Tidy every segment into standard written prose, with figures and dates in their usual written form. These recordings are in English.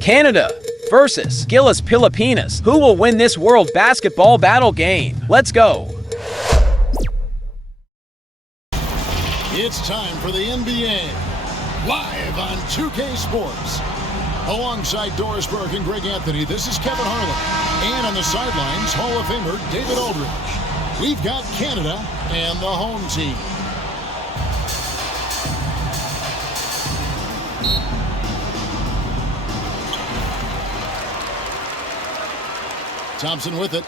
Canada versus GILAS Pilipinas. Who will win this World Basketball Battle game? Let's go. It's time for the NBA, live on 2K Sports. Alongside Doris Burke and Greg Anthony, this is Kevin Harlan. And on the sidelines, Hall of Famer David Aldridge. We've got Canada and the home team. Thompson with it.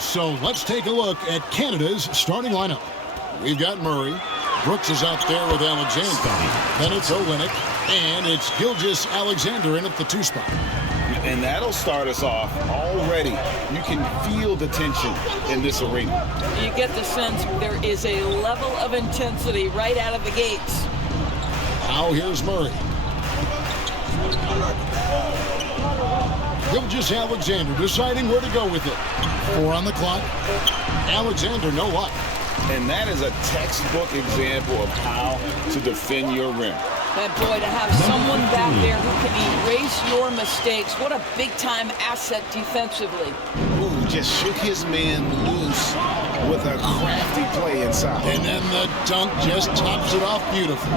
So let's take a look at Canada's starting lineup. We've got Murray. Brooks is out there with Alexander. Then it's Olynyk. And it's Gilgeous-Alexander in at the 2 spot. And that'll start us off already. You can feel the tension in this arena. You get the sense there is a level of intensity right out of the gates. Now here's Murray. Gilgeous-Alexander deciding where to go with it. 4 on the clock. Alexander, no luck. And that is a textbook example of how to defend your rim. And boy, to have someone back there who can erase your mistakes, what a big-time asset defensively. Ooh, just shook his man loose with a crafty play inside. And then the dunk just tops it off beautifully.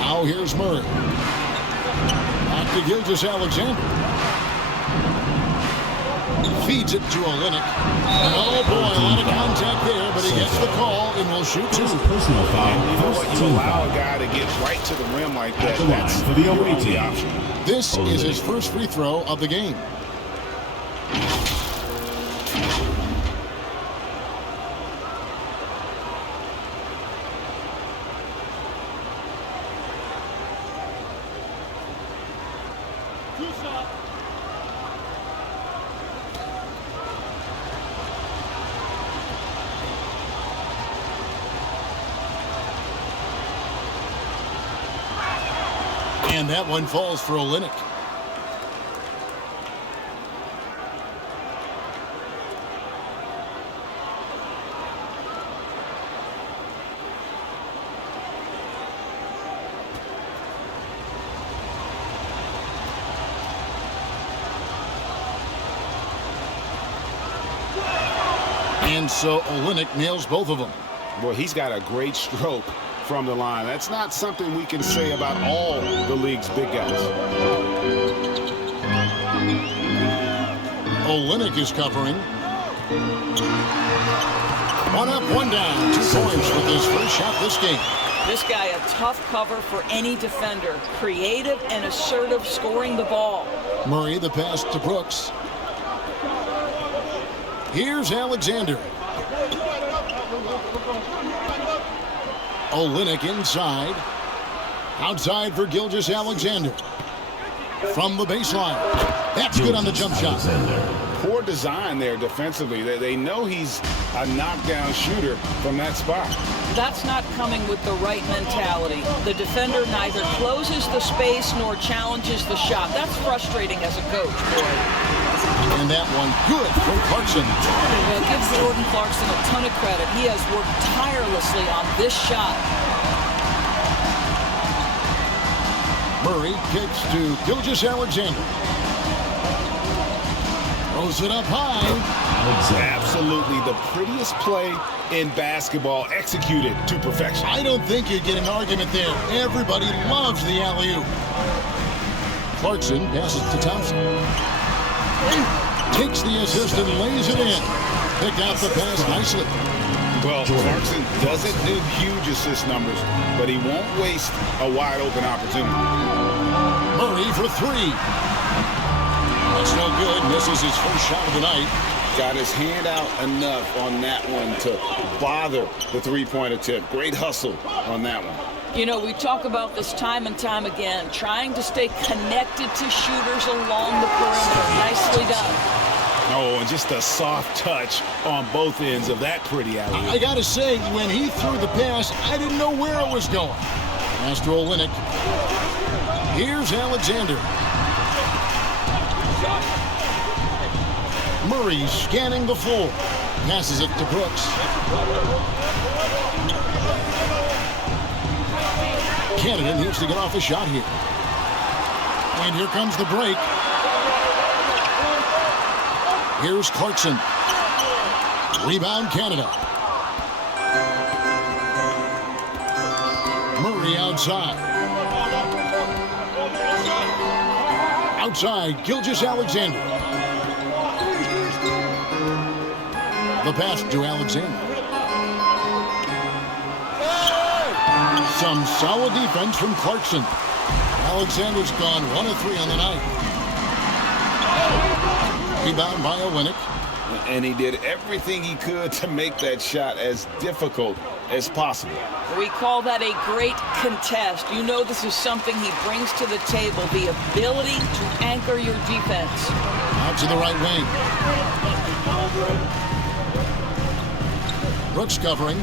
Now here's Murray. Back to Gilgeous-Alexander. Feeds it to Olynyk. And oh boy, a lot of contact there, but he gets the call and will shoot 2. Personal foul. You allow a guy to get right to the rim like that. That's for the your away only team. option. This is his first free throw of the game. And that one falls for Olynyk. And so Olynyk nails both of them. Boy, he's got a great stroke from the line. That's not something we can say about all the league's big guys. Olynyk is covering. 1 up, 1 down. 2 points with his first shot this game. This guy a tough cover for any defender. Creative and assertive scoring the ball. Murray the pass to Brooks. Here's Alexander. Olynyk inside. Outside for Gilgeous-Alexander. From the baseline. That's good on the jump shot. Poor design there defensively. They know he's a knockdown shooter from that spot. That's not coming with the right mentality. The defender neither closes the space nor challenges the shot. That's frustrating as a coach, boy. And that one good from Clarkson. Well, give Jordan Clarkson a ton of credit. He has worked tirelessly on this shot. Murray kicks to Gilgeous-Alexander. Throws it up high. Absolutely the prettiest play in basketball, executed to perfection. I don't think you get an argument there. Everybody loves the alley-oop. Clarkson passes to Thompson. Takes the assist and lays it in. Picked out the pass nicely. Well, Clarkson doesn't do huge assist numbers, but he won't waste a wide-open opportunity. Murray for 3. That's no good. Misses his first shot of the night. Got his hand out enough on that one to bother the three-point attempt. Great hustle on that one. You know, we talk about this time and time again, trying to stay connected to shooters along the perimeter. Nicely done. Oh, and just a soft touch on both ends of that pretty alley. I got to say, when he threw the pass, I didn't know where it was going. Pass to Olynyk. Here's Alexander. Murray scanning the floor. Passes it to Brooks. Canada needs to get off a shot here. And here comes the break. Here's Clarkson. Rebound, Canada. Murray outside. Outside, Gilgeous-Alexander. The pass to Alexander. Some solid defense from Clarkson. Alexander's gone 1 of 3 on the night. Rebound by Olynyk. And he did everything he could to make that shot as difficult as possible. We call that a great contest. You know this is something he brings to the table, the ability to anchor your defense. Out to the right wing. Brooks covering.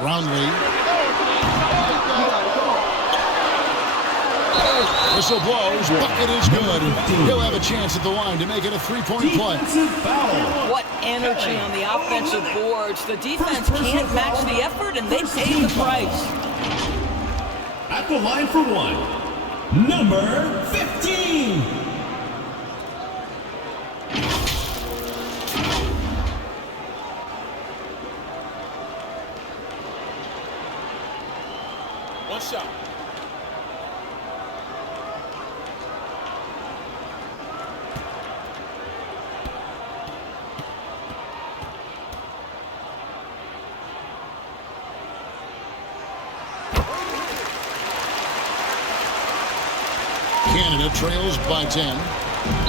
Brownlee. Whistle blows. Bucket is good. He'll have a chance at the line to make it a 3-point play. What energy on the offensive boards. The defense can't match the effort, and they pay the price. At the line for 1, number 15. One shot. Canada trails by 10.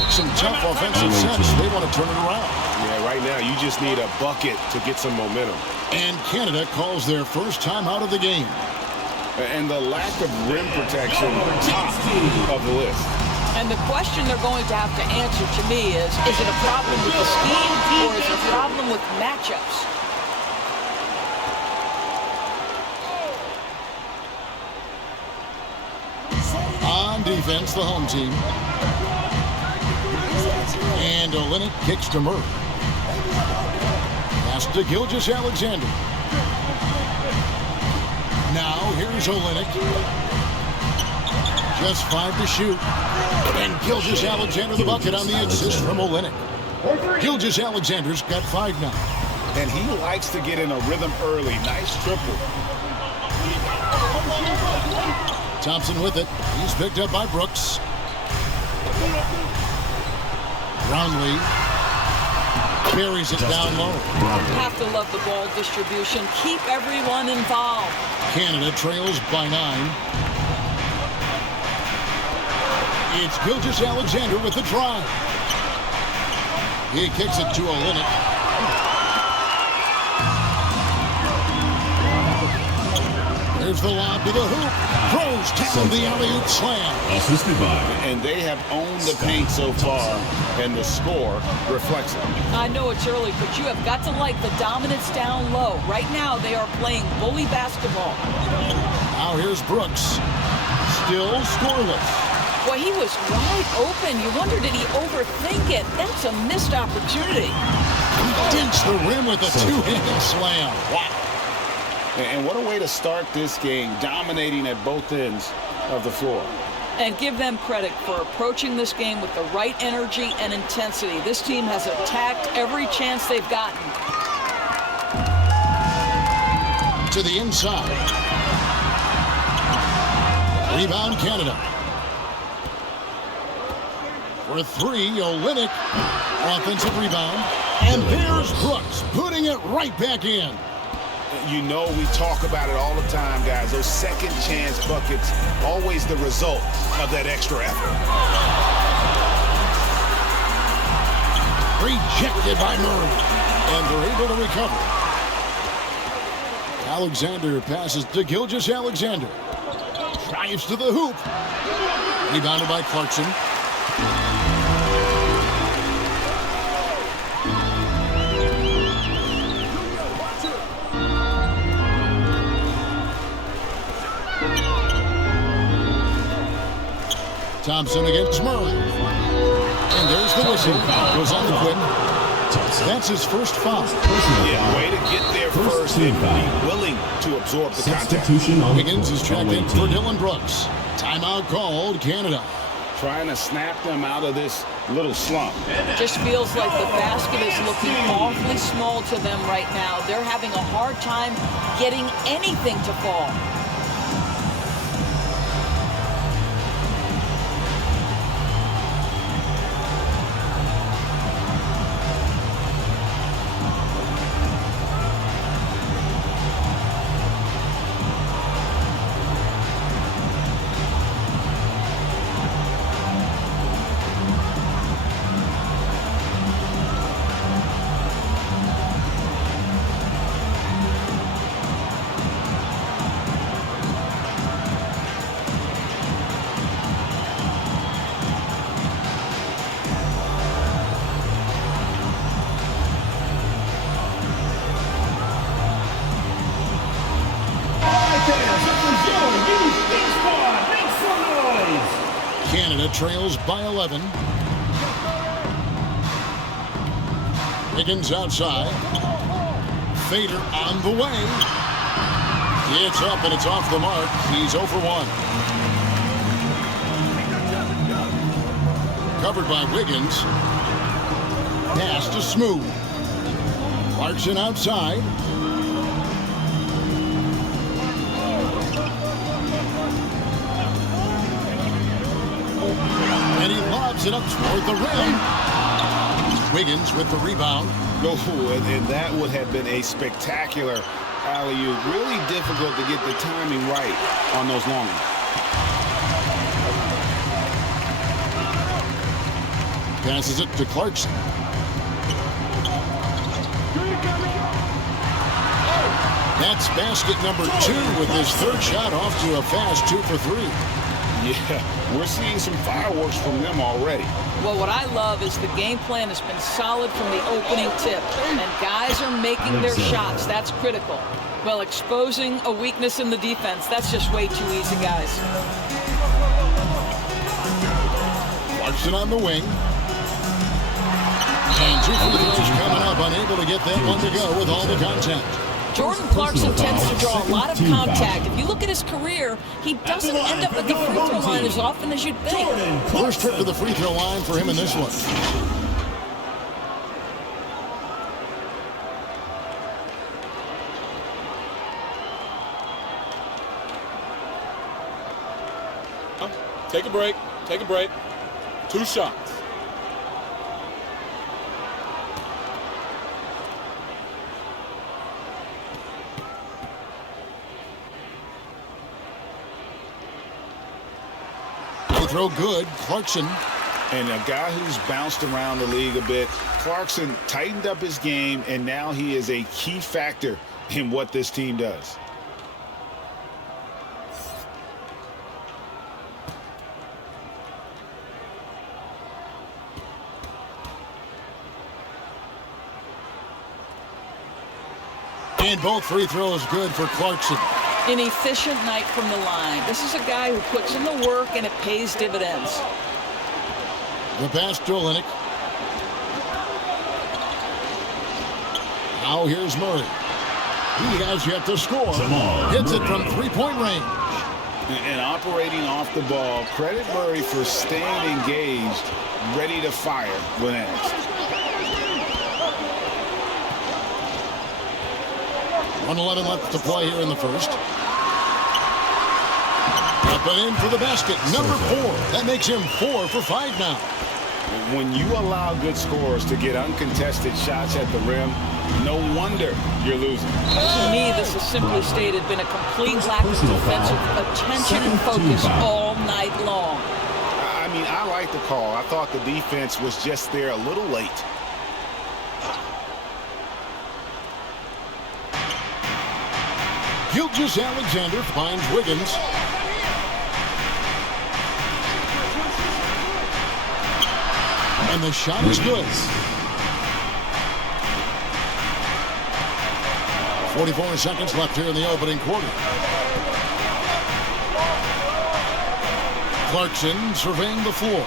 Some tough offensive sets. They want to turn it around. Yeah, right now you just need a bucket to get some momentum. And Canada calls their first time out of the game. And the lack of rim protection, top of the list. And the question they're going to have to answer to me is it a problem with the scheme or is it a problem with matchups? On defense, the home team. And Olynyk kicks to Murray. Pass to Gilgeous-Alexander. Now, here's Olynyk. Just 5 to shoot. And Gilgeous-Alexander the bucket on the assist from Olynyk. Gilgeous-Alexander's got 5 now. And he likes to get in a rhythm early. Nice triple. Thompson with it. He's picked up by Brooks. Brownlee carries it down low. Have to love the ball distribution. Keep everyone involved. Canada trails by 9. It's Gilgeous-Alexander with the drive. He kicks it to Olynyk. There's the lob to the hoop. Throws, tackle the alley-oop slam. Assisted by. And they have owned the paint so far, and the score reflects it. I know it's early, but you have got to like the dominance down low. Right now, they are playing bully basketball. Now here's Brooks. Still scoreless. Boy, he was wide open. You wonder, did he overthink it? That's a missed opportunity. He dinks the rim with a two-handed slam. Wow. And what a way to start this game, dominating at both ends of the floor. And give them credit for approaching this game with the right energy and intensity. This team has attacked every chance they've gotten. To the inside. Rebound, Canada. For 3, Olynyk. Offensive rebound. And there's Brooks putting it right back in. You know we talk about it all the time, guys. Those second chance buckets, always the result of that extra effort. Rejected by Murray. And they're able to recover. Alexander passes to Gilgeous-Alexander. Drives to the hoop. Rebounded by Clarkson. Thompson against Murray. And there's the whistle. Goes on the Quinn. That's his first foul. Yeah, way to get there first and be willing to absorb the contact. Higgins is checked in for Dylan Brooks. Timeout called, Canada. Trying to snap them out of this little slump. Just feels like the basket is looking awfully small to them right now. They're having a hard time getting anything to fall. Canada trails by 11. Higgins outside. Fader on the way. It's up and it's off the mark. He's 0 for 1. Covered by Wiggins. Pass to Smooth. Clarkson outside. And he lobs it up toward the rim. Wiggins with the rebound. Oh, and that would have been a spectacular alley-oop. Really difficult to get the timing right on those long ones. Passes it to Clarkson. That's basket number 2 with his third shot off to a fast 2 for 3. Yeah, we're seeing some fireworks from them already. Well, what I love is the game plan has been solid from the opening tip, and guys are making their shots. That's critical. Well, exposing a weakness in the defense, that's just way too easy, guys. Clarkson on the wing. And 2 free throws coming up, unable to get that one to go with all the contact. Jordan Clarkson tends to draw a lot of contact. If you look at his career, he doesn't end up at the free throw line as often as you'd think. First trip to the free throw line for him in this one. Take a break. Take a break. 2 shots. Throw good, Clarkson. And a guy who's bounced around the league a bit, Clarkson tightened up his game, and now he is a key factor in what this team does. And both free throws good for Clarkson. An efficient night from the line. This is a guy who puts in the work and it pays dividends. The pass to Olynyk. Now here's Murray. He has yet to score. Hits it from 3-point range. And operating off the ball, credit Murray for staying engaged, ready to fire when asked. 1:11 left to play here in the first. Up and in for the basket, number 4. That makes him 4 for 5 now. When you allow good scorers to get uncontested shots at the rim, no wonder you're losing. To me, this has simply stated been a complete lack of defensive attention and focus all night long. I mean, I like the call. I thought the defense was just there a little late. Gilgeous-Alexander finds Wiggins. And the shot is good. 44 seconds left here in the opening quarter. Clarkson surveying the floor.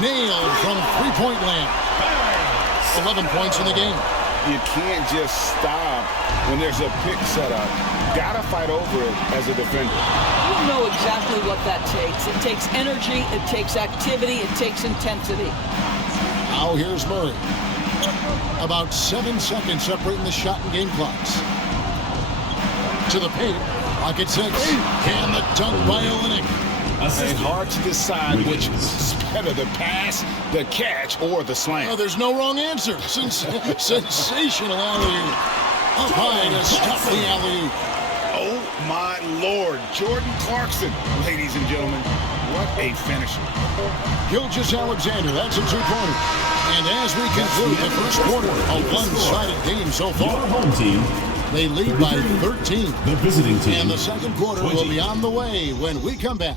Nailed from 3-point land. 11 points in the game. You can't just stop when there's a pick set up. Gotta fight over it as a defender. You know exactly what that takes. It takes energy, it takes activity, it takes intensity. Now here's Murray. About 7 seconds separating the shot and game clocks. To the paint. Pocket 6. And the dunk by Olynyk. It's hard to decide which is better, the pass, the catch, or the slam. Oh, there's no wrong answer. Sensational alley-oop. Up high to stop the alley-oop. Oh, my Lord. Jordan Clarkson, ladies and gentlemen. What a finisher. Gilgeous Alexander, that's a two-pointer. And as we conclude the first quarter, a one-sided game so far. Your home team. They lead by 13. The visiting team. And the second quarter will be on the way when we come back.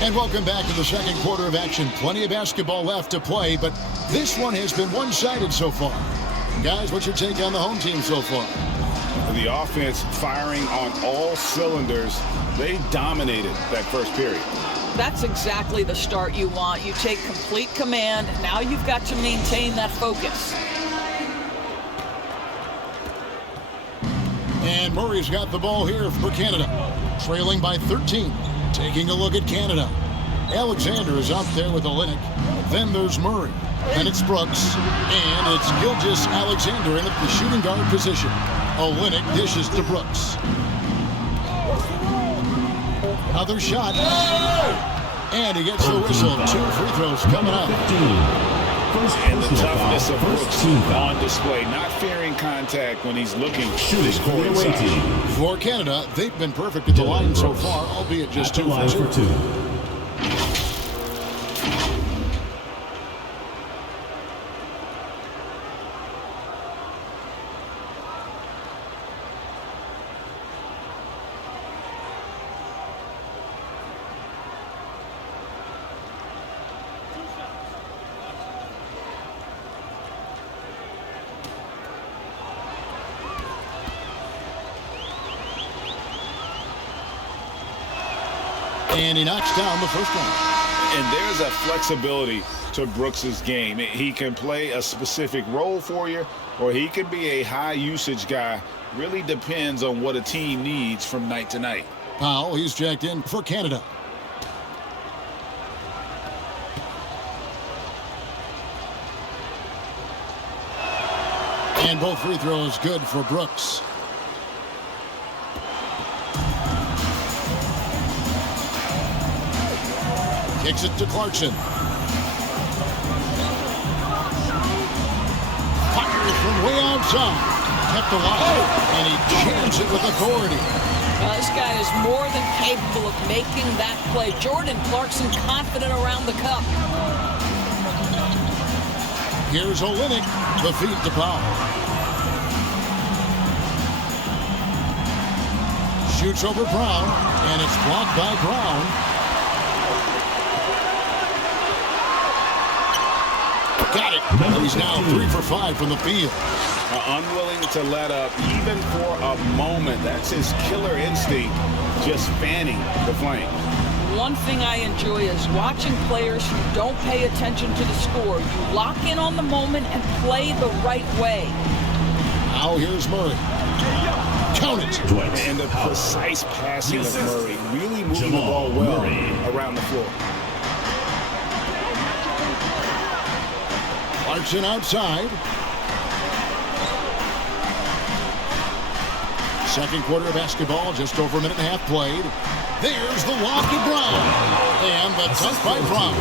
And welcome back to the second quarter of action. Plenty of basketball left to play, but this one has been one-sided so far. Guys, what's your take on the home team so far? The offense firing on all cylinders. They dominated that first period. That's exactly the start you want. You take complete command. Now you've got to maintain that focus. And Murray's got the ball here for Canada. Trailing by 13. Taking a look at Canada. Alexander is out there with Olynyk. Then there's Murray. Then it's Brooks. And it's Gilgeous Alexander in the shooting guard position. Olynyk dishes to Brooks. Another shot. And he gets the whistle. 2 free throws coming up. And the toughness of Brooks on display. Not fearing contact when he's looking to score inside. For Canada, they've been perfect at the line so far, albeit just 2 for 2. And he knocks down the first one. And there's a flexibility to Brooks's game. He can play a specific role for you, or he can be a high-usage guy. Really depends on what a team needs from night to night. Powell, he's jacked in for Canada. And both free throws good for Brooks. Kicks it to Clarkson. Fires from way outside. Kept alive. And he jams it with authority. This guy is more than capable of making that play. Jordan Clarkson confident around the cup. Here's Olynyk. The feed to Powell. Shoots over Brown. And it's blocked by Brown. Got it. He's now 3 for 5 from the field. Unwilling to let up even for a moment. That's his killer instinct, just fanning the flame. One thing I enjoy is watching players who don't pay attention to the score. You lock in on the moment and play the right way. Now here's Murray. Count it. And the precise passing of Murray, really moving the ball well around the floor. Clarkson outside. Second quarter of basketball, just over a minute and a half played. There's the walk of Brown. And the dunk by Brown.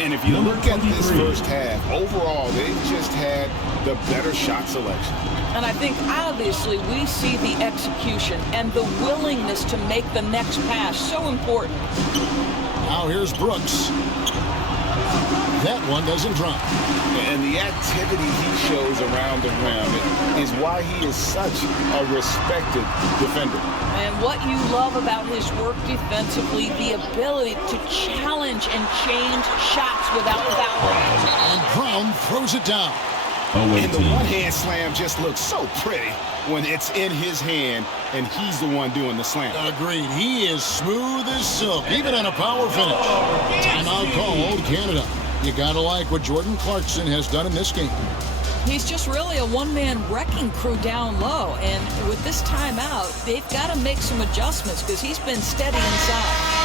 And if you look at this first half, overall, they've just had the better shot selection. And I think, obviously, we see the execution and the willingness to make the next pass so important. Now here's Brooks. That one doesn't drop. And the activity he shows around the rim is why he is such a respected defender. And what you love about his work defensively, the ability to challenge and change shots without fouling. And Brown throws it down. away And the team. one-hand slam just looks so pretty when it's in his hand and he's the one doing the slam. Agreed. He is smooth as silk, even on a power finish. Timeout called Canada. You gotta like what Jordan Clarkson has done in this game. He's just really a one-man wrecking crew down low. And with this timeout, they've got to make some adjustments because he's been steady inside.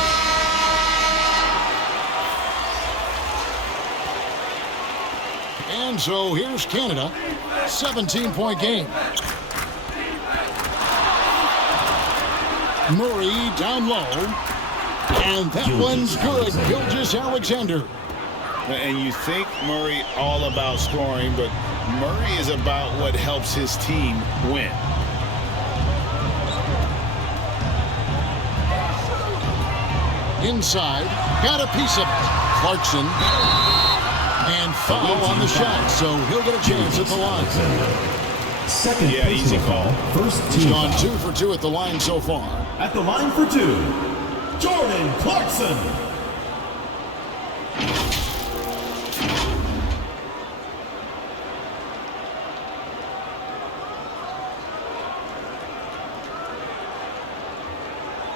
And so here's Canada. 17-point game. Murray down low. And that one's good. Gilgeous-Alexander. And you think Murray all about scoring, but Murray is about what helps his team win. Inside. Got a piece of it. Clarkson. And foul on the shot, so he'll get a chance at the line. Second easy personal call. First He's team gone foul. 2 for 2 at the line so far. At the line for 2, Jordan Clarkson.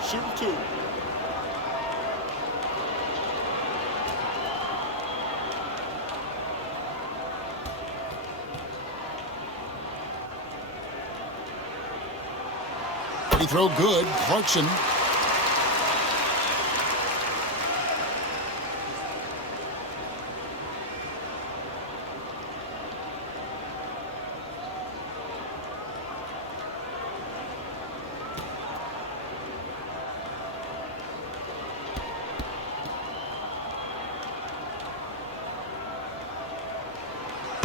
Shooting 2. He throw good. Clarkson.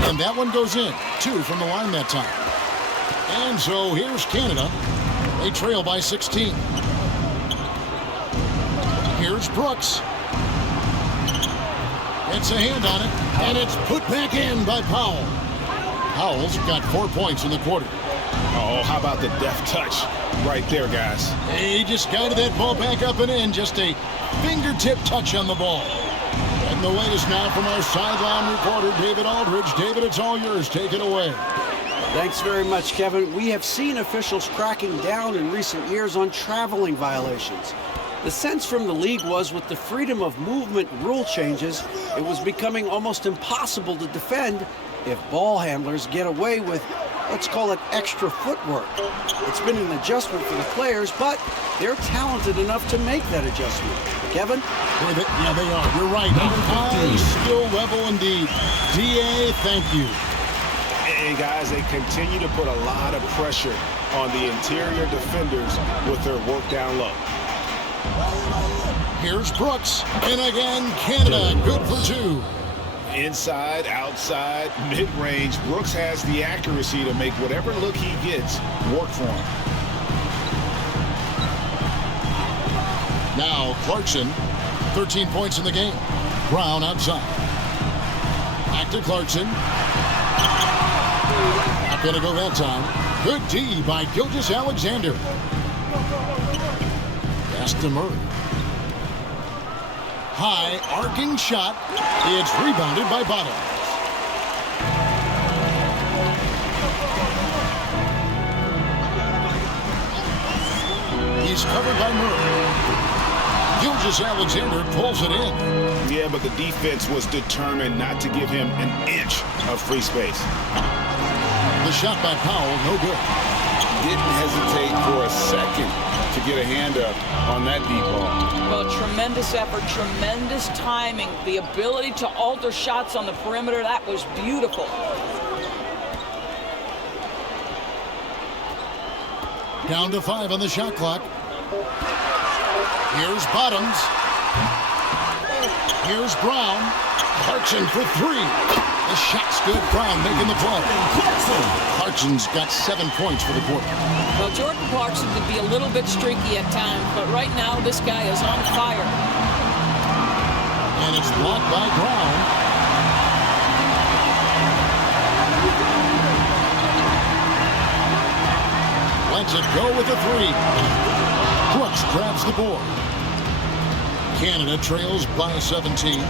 And that one goes in. 2 from the line that time. And so here's Canada. They trail by 16. Here's Brooks. It's a hand on it, and it's put back in by Powell. Powell's got 4 points in the quarter. Oh, how about the deft touch right there, guys? He just guided that ball back up and in. Just a fingertip touch on the ball. And the latest now from our sideline reporter, David Aldridge. David, it's all yours. Take it away. Thanks very much, Kevin. We have seen officials cracking down in recent years on traveling violations. The sense from the league was with the freedom of movement rule changes, it was becoming almost impossible to defend if ball handlers get away with, let's call it, extra footwork. It's been an adjustment for the players, but they're talented enough to make that adjustment. Kevin? Yeah, they are. You're right. High skill level indeed. DA, thank you. And guys, they continue to put a lot of pressure on the interior defenders with their work down low. Here's Brooks. And again, Canada good for 2. Inside, outside, mid-range, Brooks has the accuracy to make whatever look he gets work for him. Now Clarkson, 13 points in the game. Brown outside. Back to Clarkson. Not going to go that time. Good D by Gilgeous-Alexander. Pass to Murray. High arcing shot. It's rebounded by Bottoms. He's covered by Murray. Gilgeous-Alexander pulls it in. Yeah, but the defense was determined not to give him an inch of free space. The shot by Powell, no good. Didn't hesitate for a second to get a hand up on that deep ball. Well, tremendous effort, tremendous timing. The ability to alter shots on the perimeter, that was beautiful. Down to 5 on the shot clock. Here's Bottoms. Here's Brown. Clarkson for 3. The shot's good. Brown making the play. Clarkson's got 7 points for the quarter. Well, Jordan Clarkson can be a little bit streaky at times, but right now this guy is on fire. And it's blocked by Brown. Lets it go with a 3. Brooks grabs the board. Canada trails by 17.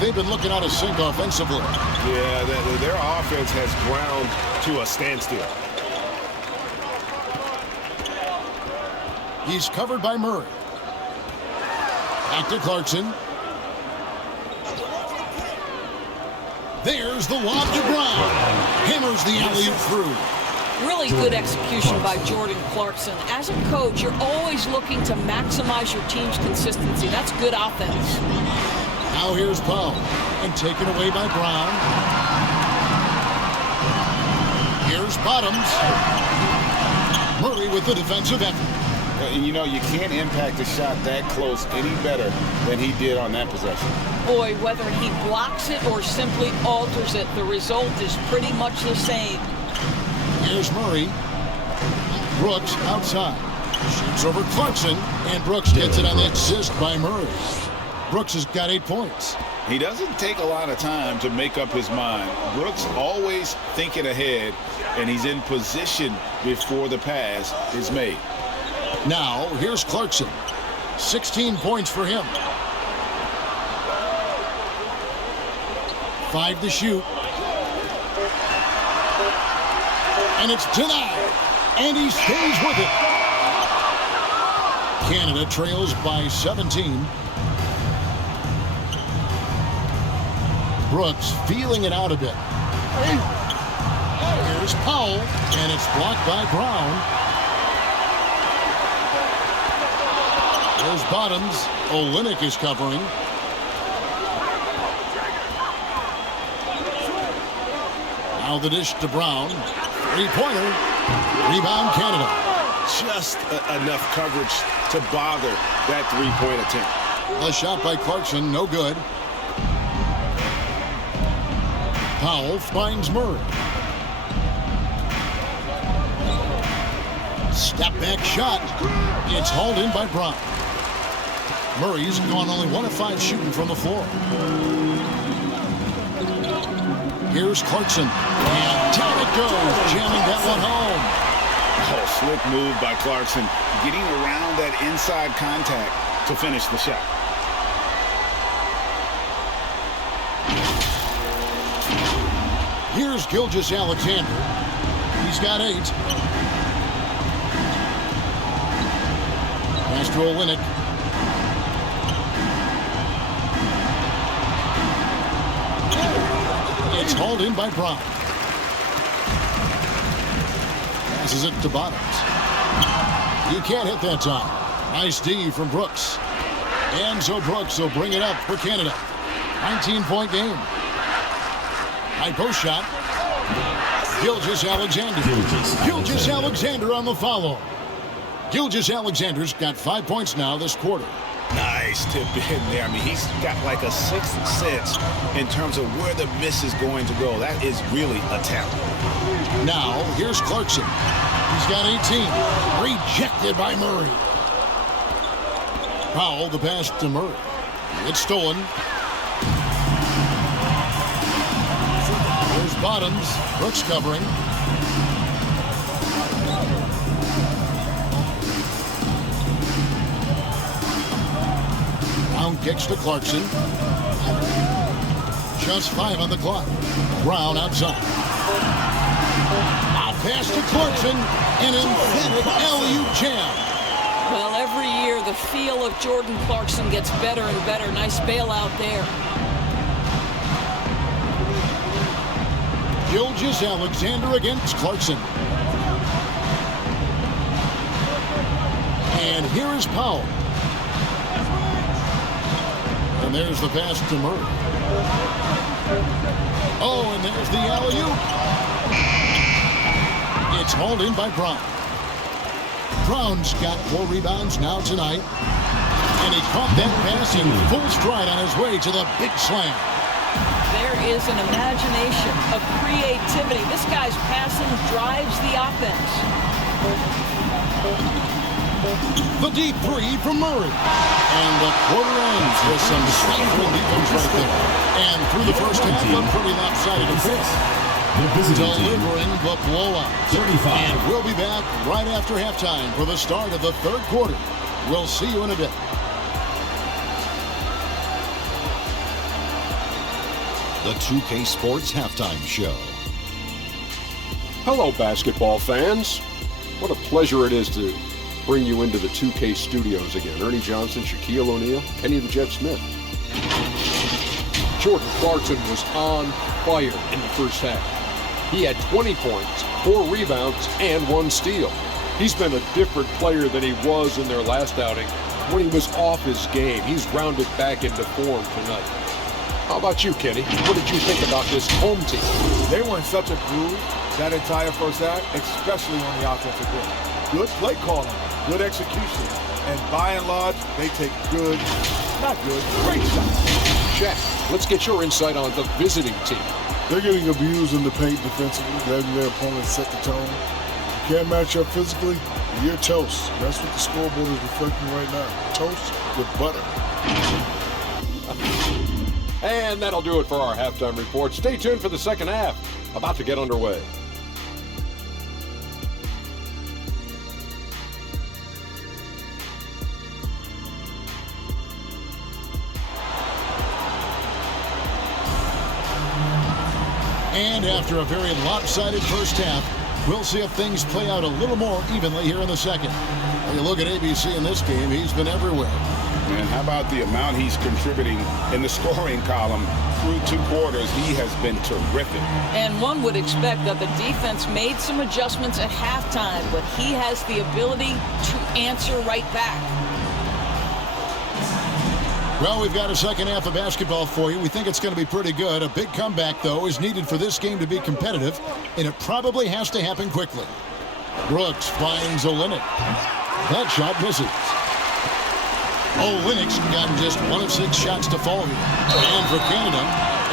They've been looking out of sync offensively. Yeah, their offense has ground to a standstill. He's covered by Murray. Back to Clarkson. There's the lob to Brown. Hammers the alley-oop through. Really good execution by Jordan Clarkson. As a coach, you're always looking to maximize your team's consistency. That's good offense. Now here's Powell, and taken away by Brown. Here's Bottoms. Murray with the defensive effort. You know, you can't impact a shot that close any better than he did on that possession. Boy, whether he blocks it or simply alters it, the result is pretty much the same. Here's Murray. Brooks outside. Shoots over Clarkson, and Brooks gets it on the assist by Murray. Brooks has got 8 points. He doesn't take a lot of time to make up his mind. Brooks always thinking ahead, and he's in position before the pass is made. Now, here's Clarkson. 16 points for him. 5 to shoot. And it's denied. And he stays with it. Canada trails by 17. Brooks feeling it out a bit. Here's Powell, and it's blocked by Brown. There's Bottoms. Olynyk is covering. Now the dish to Brown. Three-pointer. Rebound Canada. Just enough coverage to bother that three-point attempt. A shot by Clarkson, no good. Powell finds Murray. Step back shot. It's hauled in by Brown. Murray's gone only 1 of 5 shooting from the floor. Here's Clarkson. And down it goes, jamming that one home. Oh, slick move by Clarkson, getting around that inside contact to finish the shot. Here's Gilgeous-Alexander. He's got 8. Pass to Olynyk. It's hauled in by Brown. Passes it to Bottoms. You can't hit that time. Nice D from Brooks. And so Brooks will bring it up for Canada. 19-point game. High post shot. Gilgeous-Alexander. Gilgeous-Alexander on the follow. Gilgeous-Alexander's got 5 points now this quarter. Nice tip in there. I mean, he's got like a sixth sense in terms of where the miss is going to go. That is really a talent. Now, here's Clarkson. He's got 18. Rejected by Murray. Powell, the pass to Murray. It's stolen. There's Bottoms. Brooks covering. Brown kicks to Clarkson. Just 5 on the clock. Brown outside. A pass to Clarkson. An emphatic alley-oop jam. Well, every year the feel of Jordan Clarkson gets better and better. Nice bailout there. Gilgeous-Alexander against Clarkson. And here is Powell. And there's the pass to Murray. Oh, and there's the alley-oop. It's hauled in by Brown. Brown's got 4 rebounds now tonight. And he caught that pass in full stride on his way to the big slam. There is an imagination, a creativity. This guy's passing drives the offense. The deep 3 from Murray. And the quarter ends with some stifling defense right there. And through the first half, a pretty lopsided affair. Delivering the blowout. 35. And we'll be back right after halftime for the start of the third quarter. We'll see you in a bit. the 2K Sports Halftime Show. Hello, basketball fans. What a pleasure it is to bring you into the 2K studios again. Ernie Johnson, Shaquille O'Neal, Kenny the Jet Smith. Jordan Clarkson was on fire in the first half. He had 20 points, 4 rebounds, and 1 steal. He's been a different player than he was in their last outing when he was off his game. He's rounded back into form tonight. How about you, Kenny? What did you think about this home team? They were in such a groove that entire first half, especially on the offensive end. Good play calling, good execution, and by and large, they take good, not good, great shots. Shaq, let's get your insight on the visiting team. They're getting abused in the paint defensively, letting their opponents set the tone. You can't match up physically, you're toast. That's what the scoreboard is reflecting right now. Toast with butter. And that'll do it for our halftime report. Stay tuned for the second half, about to get underway. And after a very lopsided first half, we'll see if things play out a little more evenly here in the second. When you look at ABC in this game, he's been everywhere. And how about the amount he's contributing in the scoring column through 2 quarters? He has been terrific. And one would expect that the defense made some adjustments at halftime, but he has the ability to answer right back. Well, we've got a second half of basketball for you. We think it's going to be pretty good. A big comeback, though, is needed for this game to be competitive, and it probably has to happen quickly. Brooks finds Olynyk. That shot misses. Olynyk's gotten just 1 of 6 shots to fall here. And for Canada,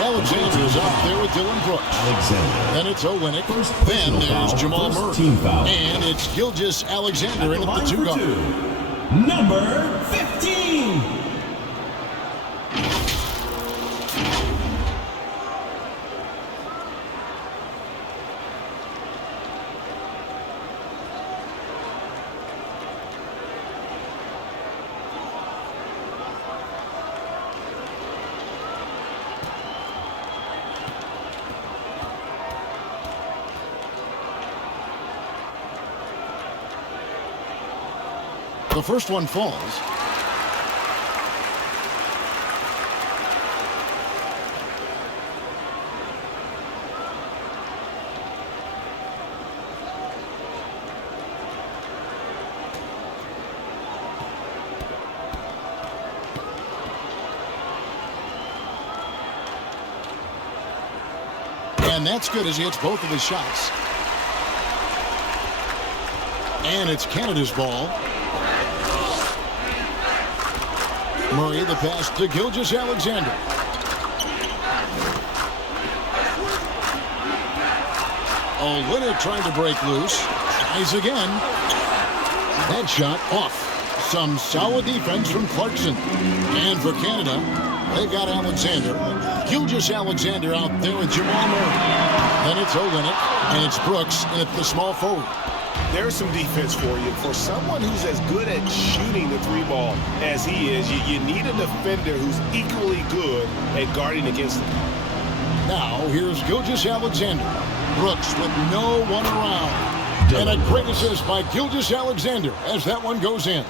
Alexander's up there with Dylan Brooks. Then it's Olynyk. Then there's Jamal Murray. And it's Gilgeous Alexander in at the 2 guard. Number 15. The first one falls. And that's good as he hits both of his shots. And it's Canada's ball. Murray, the pass to Gilgeous Alexander. Olynyk trying to break loose. Tries again. That shot off. Some solid defense from Clarkson. And for Canada, they've got Alexander. Gilgeous Alexander out there with Jamal Murray. Then it's Olynyk, and it's Brooks, and it's the small forward. There's some defense for you. For someone who's as good at shooting the 3-ball as he is, you need a defender who's equally good at guarding against him. Now, here's Gilgeous Alexander. Brooks with no one around. And a great assist by Gilgeous Alexander as that one goes in.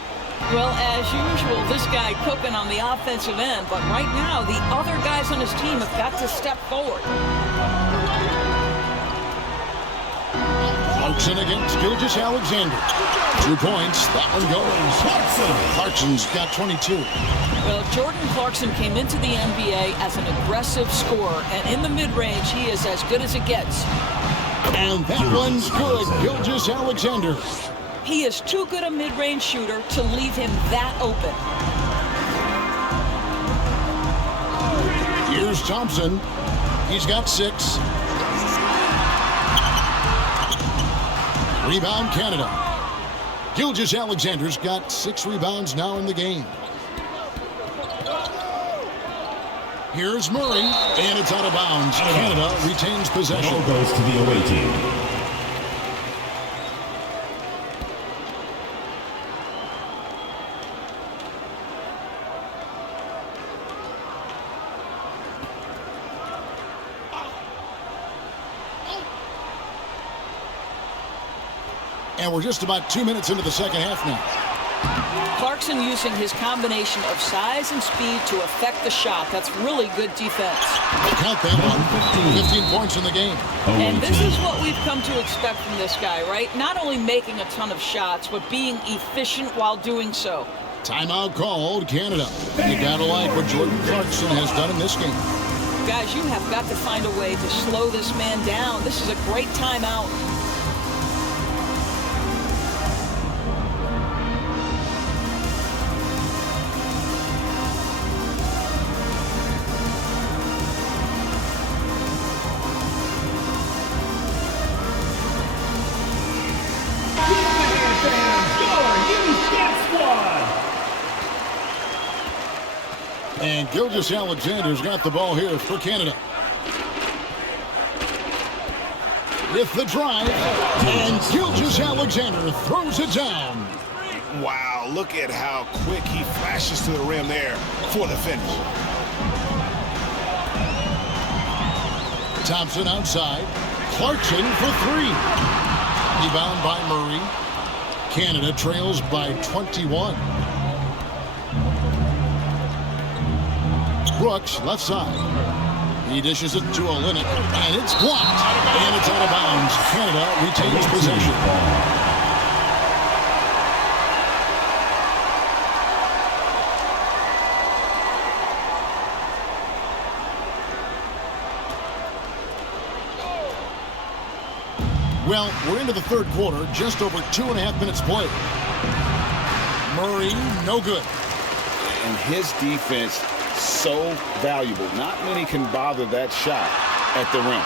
Well, as usual, this guy cooking on the offensive end, but right now, the other guys on his team have got to step forward. Clarkson against Gilgeous Alexander. 2 points. That one goes. Clarkson's got 22. Well, Jordan Clarkson came into the NBA as an aggressive scorer, and in the mid-range, he is as good as it gets. And that one's good. Gilgeous Alexander. He is too good a mid-range shooter to leave him that open. Here's Thompson. He's got 6. Rebound, Canada. Gilgeous Alexander's got 6 rebounds now in the game. Here's Murray, and it's out of bounds. Canada retains possession. Ball goes to the away team. And we're just about 2 minutes into the second half now. Clarkson using his combination of size and speed to affect the shot. That's really good defense. Count that one. 15 points in the game. And this is what we've come to expect from this guy, right? Not only making a ton of shots, but being efficient while doing so. Timeout called, Canada. You gotta like what Jordan Clarkson has done in this game. Guys, you have got to find a way to slow this man down. This is a great timeout. And Gilgeous-Alexander's got the ball here for Canada. With the drive, and Gilgeous-Alexander throws it down. Wow, look at how quick he flashes to the rim there for the finish. Thompson outside. Clarkson for three. Rebound by Murray. Canada trails by 21. Brooks, left side. He dishes it to Olynyk, and it's blocked. And it's out of bounds. Canada retains possession. Well, we're into the third quarter, just over 2.5 minutes played. Murray, no good. And his defense, so valuable. Not many can bother that shot at the rim.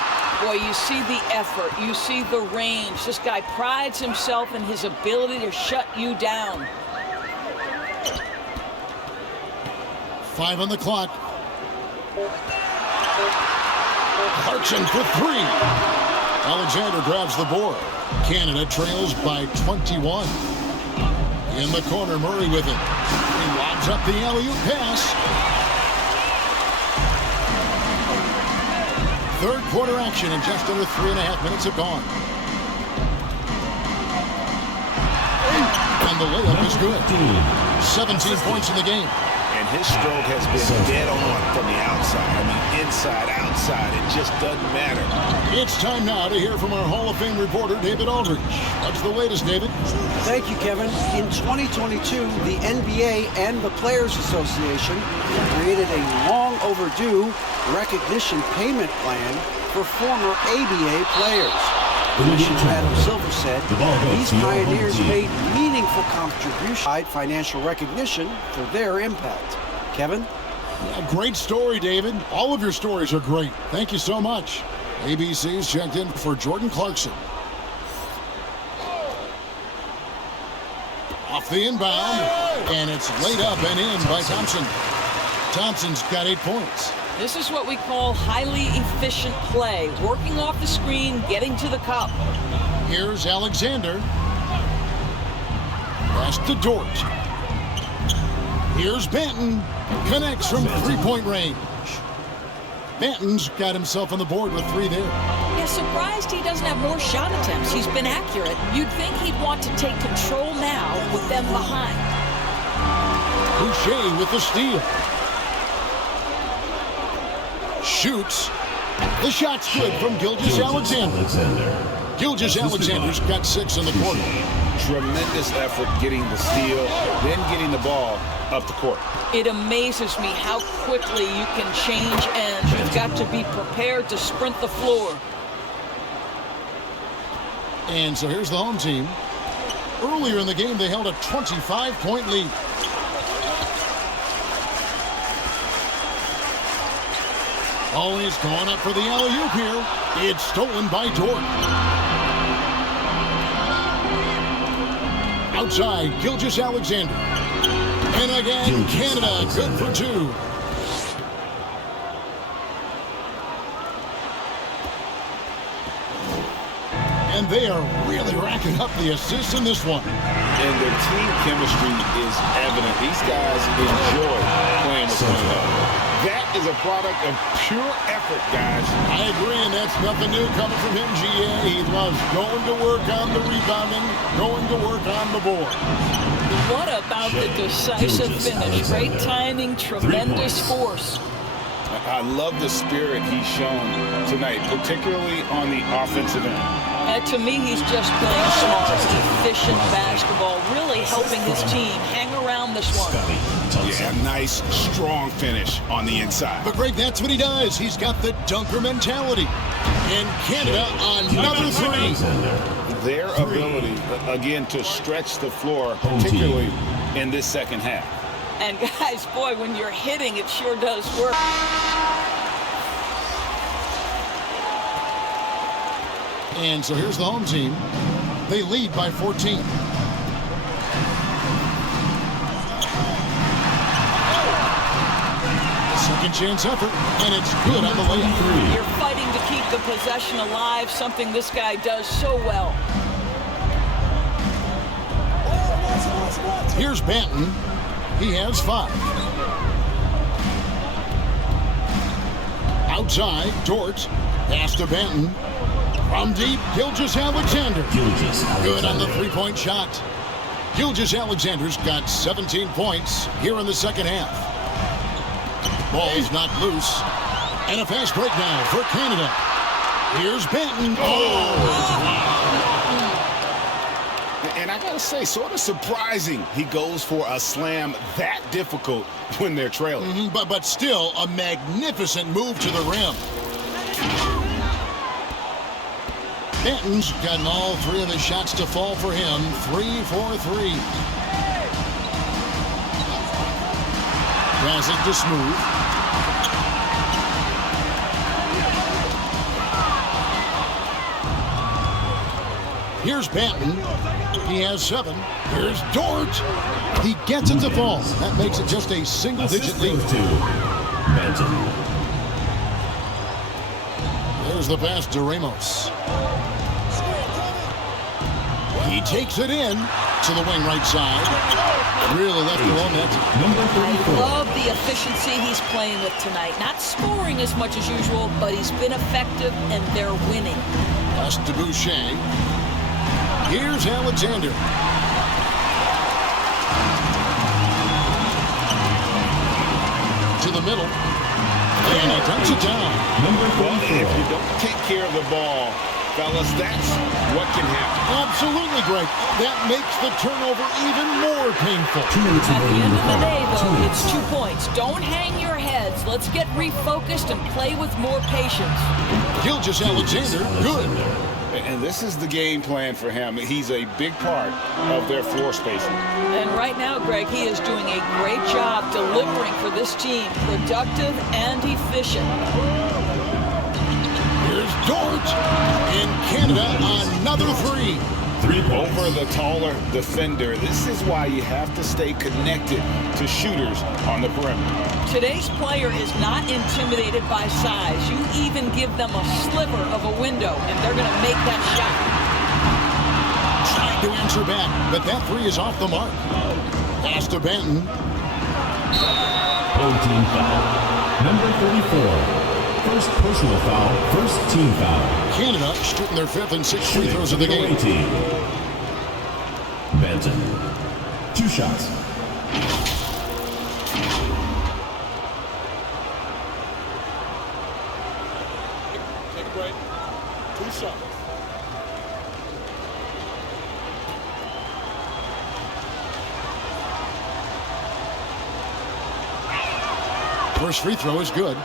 Boy, you see the effort. You see the range. This guy prides himself in his ability to shut you down. 5 on the clock. Clarkson for three. Alexander grabs the board. Canada trails by 21. In the corner, Murray with it. He lobs up the alley-oop pass. Third quarter action, and just under 3.5 minutes have gone. And the layup is good. 17 points in the game. And his stroke has been dead on from the outside. I mean, inside, outside, it just doesn't matter. It's time now to hear from our Hall of Fame reporter, David Aldridge. What's the latest, David? Thank you, Kevin. In 2022, the NBA and the Players Association created a long overdue recognition payment plan for former ABA players. Commissioner Adam Silver said these pioneers made meaningful contributions, financial recognition for their impact. Kevin? Yeah, great story, David. All of your stories are great. Thank you so much. ABC's checked in for Jordan Clarkson. Off the inbound, and it's laid up and in by Thompson. Thompson's got 8 points. This is what we call highly efficient play. Working off the screen, getting to the cup. Here's Alexander. Pass to Dort. Here's Banton. Connects from three-point range. Banton's got himself on the board with three there. Yeah, surprised he doesn't have more shot attempts. He's been accurate. You'd think he'd want to take control now with them behind. Boucher with the steal. Shoots. The shot's good from Gilgeous-Alexander. Gilgeous-Alexander's got 6 in the quarter. Tremendous effort getting the steal, then getting the ball up the court. It amazes me how quickly you can change ends. You've got to be prepared to sprint the floor. And so here's the home team. Earlier in the game, they held a 25-point lead. Always going up for the alley-oop here. It's stolen by Dort. Outside, Gilgeous-Alexander. And again, Canada good for 2. And they are really racking up the assists in this one. And their team chemistry is evident. These guys enjoy playing with one another. That is a product of pure effort, guys. I agree, and that's nothing new coming from him, GA. He loves going to work on the rebounding, going to work on the board. What about the decisive finish? Great timing, tremendous force. I love the spirit he's shown tonight, particularly on the offensive end. To me, he's just playing smart, efficient basketball, really helping his team hang around this one. Yeah, nice, strong finish on the inside. But, Greg, that's what he does. He's got the dunker mentality. And Canada, another three. Their ability, again, to stretch the floor, particularly in this second half. And, guys, boy, when you're hitting, it sure does work. And so here's the home team. They lead by 14. Second chance effort, and it's good on the layup. You're fighting to keep the possession alive, something this guy does so well. Here's Banton. He has 5. Outside, Dort. Pass to Banton. From deep, Gilgeous-Alexander. Good on the three-point shot. Gilgeous-Alexander's got 17 points here in the second half. Ball's knocked loose. And a fast break now for Canada. Here's Banton. And I gotta say, sort of surprising he goes for a slam that difficult when they're trailing. But still a magnificent move to the rim. Banton's gotten all 3 of his shots to fall for him. 3 for 3. Pass it to Smooth. Here's Banton. He has 7. Here's Dort. He gets it to fall. That makes it just a single-digit lead. There's the pass to Ramos. He takes it in to the wing right side. Really left it on that. I love the efficiency he's playing with tonight. Not scoring as much as usual, but he's been effective, and they're winning. Pass to Boucher. Here's Alexander. To the middle. And he takes it down. Well, if you don't take care of the ball, fellas, that's what can happen. Absolutely, Greg. That makes the turnover even more painful. At the end of the day, though, it's 2 points. Don't hang your heads. Let's get refocused and play with more patience. Gilgeous-Alexander, good. And this is the game plan for him. He's a big part of their floor spacing. And right now, Greg, he is doing a great job delivering for this team. Productive and efficient. Here's Dort. In Canada, another 3. Over the taller defender. This is why you have to stay connected to shooters on the perimeter. Today's player is not intimidated by size. You even give them a sliver of a window, and they're going to make that shot. Trying to answer back, but that 3 is off the mark. Pass to Banton. Home team foul. Number 34. First personal foul, first team foul. Canada shooting their 5th and 6th free throws of the game. Benton. 2 shots. Take a break. 2 shots. First free throw is good.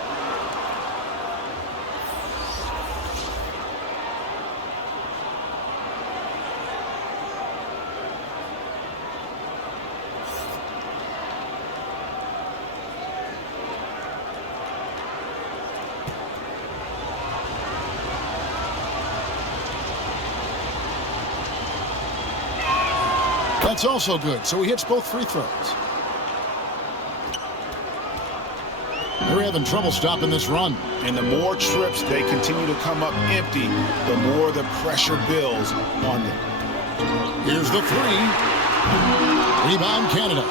That's also good, so he hits both free throws. They're having trouble stopping this run. And the more trips they continue to come up empty, the more the pressure builds on them. Here's the 3. Rebound Canada.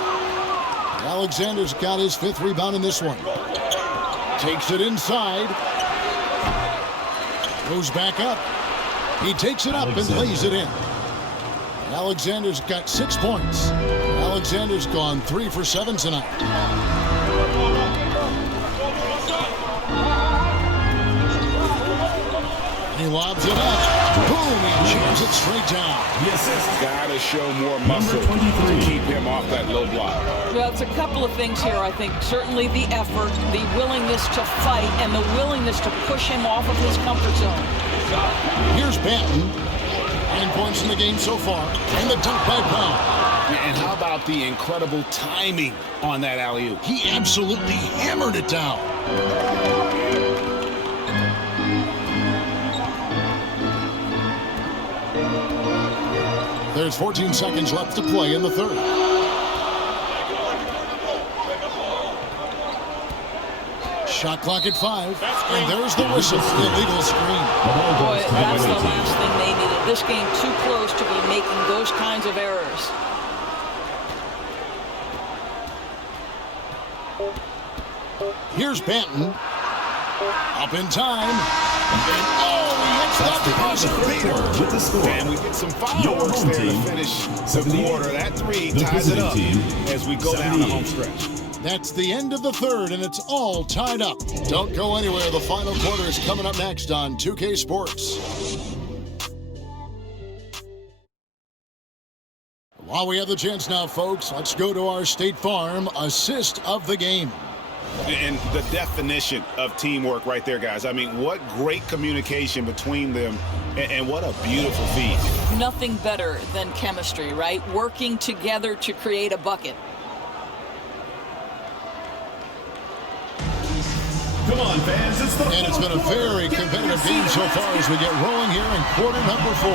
Alexander's got his 5th rebound in this one. Takes it inside. Goes back up. He takes it up and lays it in. Alexander's got 6 points. Alexander's gone 3 for 7 tonight. He lobs it up. Boom! He jams it straight down. Got to show more muscle to keep him off that low block. Well, it's a couple of things here, I think. Certainly the effort, the willingness to fight, and the willingness to push him off of his comfort zone. Here's Banton. 9 points in the game so far. And the dunk by Brown. And how about the incredible timing on that alley-oop? He absolutely hammered it down. There's 14 seconds left to play in the third. Shot clock at 5. And there's the whistle. Illegal screen. Boy, that's the last thing they needed. This game too close to be making those kinds of errors. Here's Banton. Up in time. And oh, he hits the buzzer beater. With the score. And we get some fireworks there to finish the quarter. That 3 ties it up as we go down the home stretch. That's the end of the third, and it's all tied up. Don't go anywhere. The final quarter is coming up next on 2K Sports. While we have the chance now, folks, let's go to our State Farm assist of the game. And the definition of teamwork right there, guys. I mean, what great communication between them, and what a beautiful feat. Nothing better than chemistry, right? Working together to create a bucket. Come on, fans, And it's been a very competitive game so far as we get rolling here in quarter number 4.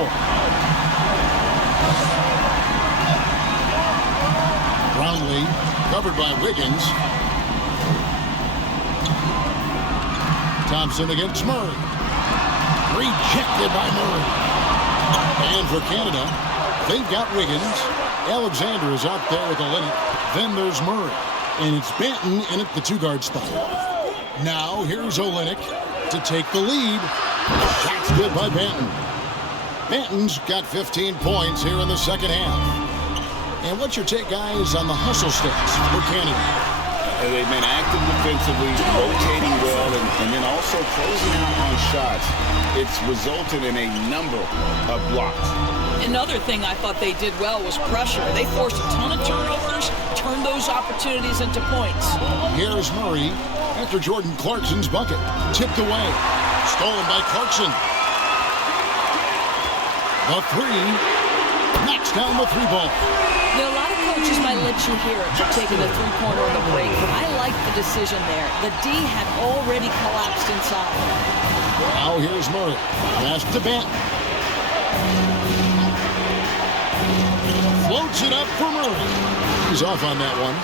Brownlee, covered by Wiggins. Thompson against Murray. Rejected by Murray. And for Canada, they've got Wiggins. Alexander is out there with Olynyk. Then there's Murray. And it's Banton in at the 2-guard spot. Now here's Olynyk to take the lead. Shot's good by Banton. Banton's got 15 points here in the second half. And what's your take, guys, on the hustle stats for Canada? They've been active defensively, rotating well, and then also closing out on shots. It's resulted in a number of blocks. Another thing I thought they did well was pressure. They forced a ton of turnovers, turned those opportunities into points. Here's Murray after Jordan Clarkson's bucket. Tipped away. Stolen by Clarkson. The 3. Knocks down the 3 ball. You know, a lot of coaches might let you hear it for taking the 3-pointer on the break, but I like the decision there. The D had already collapsed inside. Now here's Murray. Pass to Banton. Floats it up for Murray. He's off on that one.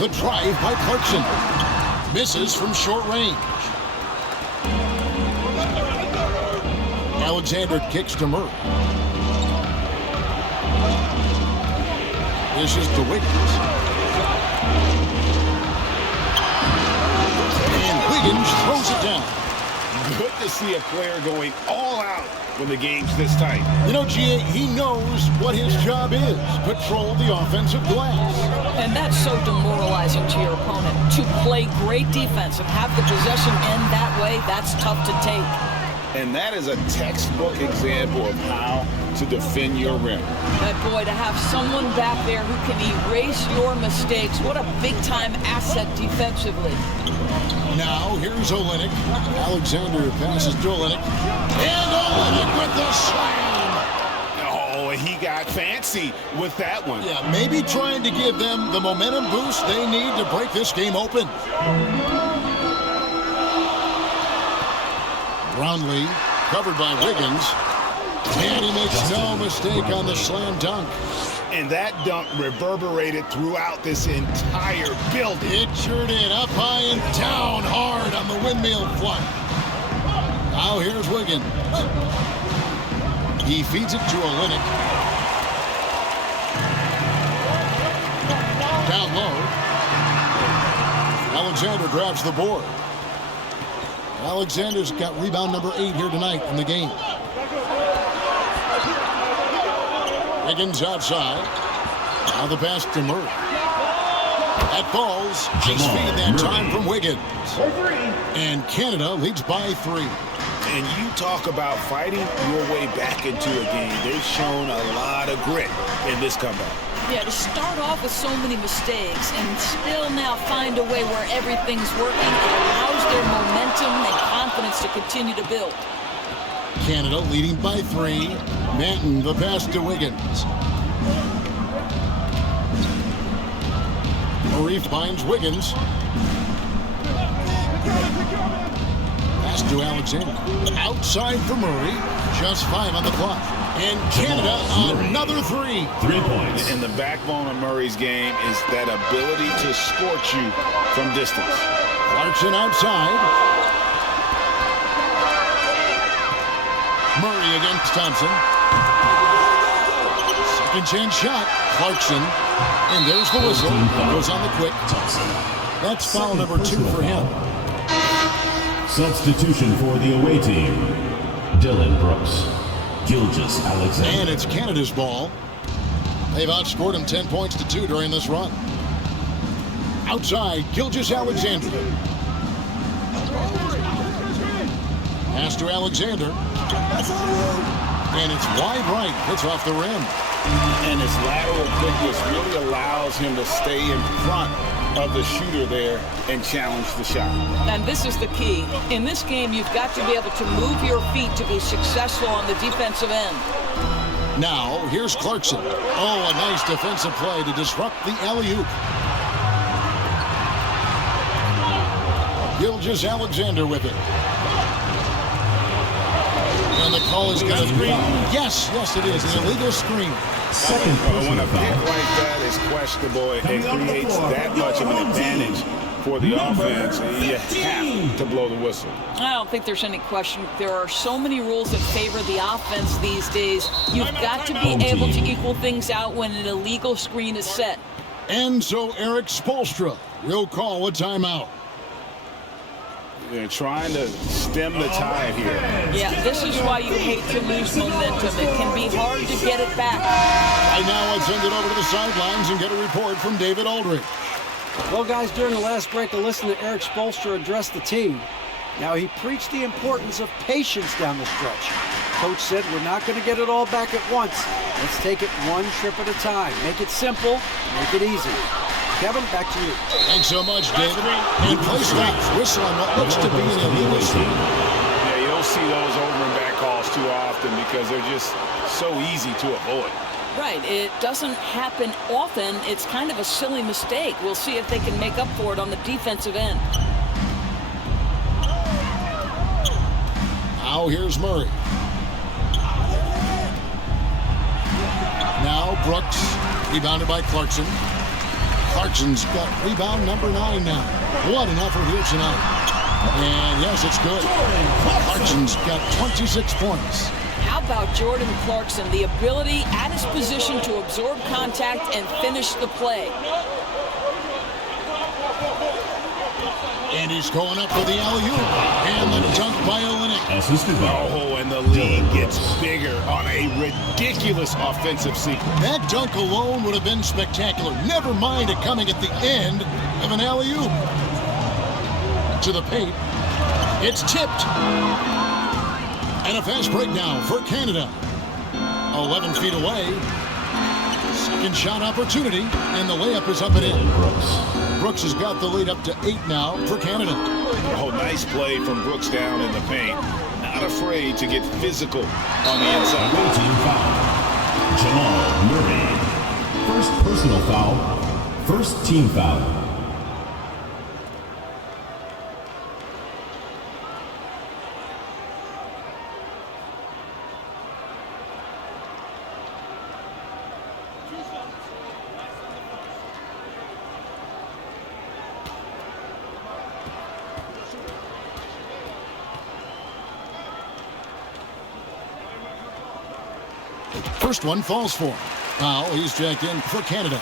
The drive by Clarkson. Misses from short range. Alexander kicks to Murray. Dishes to Wiggins. And Wiggins throws it down. Good to see a player going all out when the game's this tight. You know, GA, he knows what his job is. Patrol the offensive glass. And that's so demoralizing to your opponent. To play great defense and have the possession end that way, that's tough to take. And that is a textbook example of how to defend your rim. But boy, to have someone back there who can erase your mistakes, what a big-time asset defensively. Now, here's Olynyk. Alexander passes to Olynyk. And Olynyk with the slam! Oh, he got fancy with that one. Yeah, maybe trying to give them the momentum boost they need to break this game open. Brownlee, covered by Wiggins. And he makes no mistake on the slam dunk. And that dunk reverberated throughout this entire building. It sure did. Up high and down hard on the windmill front. Now here's Wiggins. He feeds it to Olynyk. Down low. Alexander grabs the board. Alexander's got rebound number 8 here tonight in the game. Wiggins outside. Now the pass to Murray. That falls. Nice feed that time from Wiggins. And Canada leads by 3. And you talk about fighting your way back into a game. They've shown a lot of grit in this comeback. Yeah, to start off with so many mistakes and still now find a way where everything's working, it allows their momentum and confidence to continue to build. Canada leading by 3. Manton, the pass to Wiggins. Murray finds Wiggins. Pass to Alexander. Outside for Murray. Just 5 on the clock. And Canada, another 3. 3 points. And the backbone of Murray's game is that ability to scorch you from distance. Clarkson outside. Murray against Thompson. Second chance shot. Clarkson. And there's the whistle. Goes on the quick. That's foul number 2 for him. Substitution for the away team. Dylan Brooks. Gilgis Alexander. And it's Canada's ball. They've outscored him 10 points to 2 during this run. Outside, Gilgis Alexander. Pass to Alexander. And it's wide right. Hits off the rim. And his lateral quickness really allows him to stay in front of the shooter there and challenge the shot. And this is the key. In this game, you've got to be able to move your feet to be successful on the defensive end. Now, here's Clarkson. Oh, a nice defensive play to disrupt the alley-oop. Gilgis Alexander with it. And the call is going to be... Yes, it is. An illegal screen. Second When a pick like that is questionable, it creates that much of an advantage for the offense. You have to blow the whistle. I don't think there's any question. There are so many rules that favor the offense these days. You've got to be able to equal things out when an illegal screen is set. And so Eric Spoelstra will call a timeout. They're trying to stem the tide here. Yeah, this is why you hate to lose momentum. It can be hard to get it back. Right now, let's send it over to the sidelines and get a report from David Aldridge. Well, guys, during the last break, I listened to Eric Spoelstra address the team. Now, he preached the importance of patience down the stretch. Coach said, we're not going to get it all back at once. Let's take it one trip at a time. Make it simple, make it easy. Kevin, back to you. Thanks so much, David. And play stops. Whistle on what looks to be an illegal screen. Yeah, you don't see those over and back calls too often because they're just so easy to avoid. Right, it doesn't happen often. It's kind of a silly mistake. We'll see if they can make up for it on the defensive end. Now here's Murray. Now Brooks, rebounded by Clarkson. Clarkson's got rebound number 9 now. What an effort here tonight. And yes, it's good. Clarkson's got 26 points. How about Jordan Clarkson? The ability at his position to absorb contact and finish the play. And he's going up for the alley-oop. And the dunk by Olynyk. Oh, and the lead gets bigger on a ridiculous offensive sequence. That dunk alone would have been spectacular. Never mind it coming at the end of an alley-oop. To the paint. It's tipped. And a fast break now for Canada. 11 feet away. Second shot opportunity. And the layup is up and in. Brooks has got the lead up to 8 now for Canada. Oh, nice play from Brooks down in the paint. Not afraid to get physical on the inside. Team foul. Jamal Murray. First personal foul. First team foul. First one falls for him. Now he's jacked in for Canada.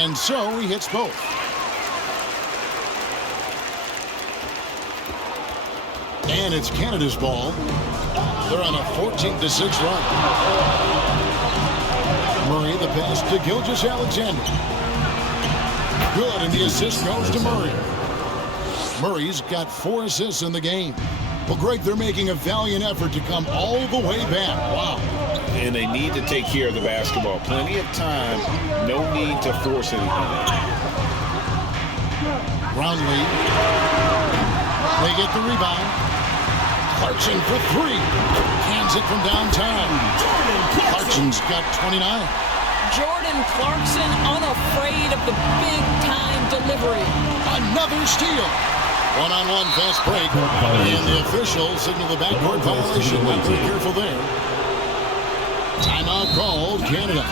And so he hits both. And it's Canada's ball. They're on a 14-6 run. Murray, the pass to Gilgeous-Alexander. Good, and the assist goes to Murray. Murray's got 4 assists in the game. Well, Greg, they're making a valiant effort to come all the way back. Wow. And they need to take care of the basketball. Plenty of time. No need to force anything. Brownlee. They get the rebound. Clarkson for 3. Cans it from downtown. Clarkson's got 29. Jordan Clarkson unafraid of the big-time delivery. Another steal. One-on-one fast break. And the officials signal the backcourt violation. Not very careful there. Timeout called, Canada.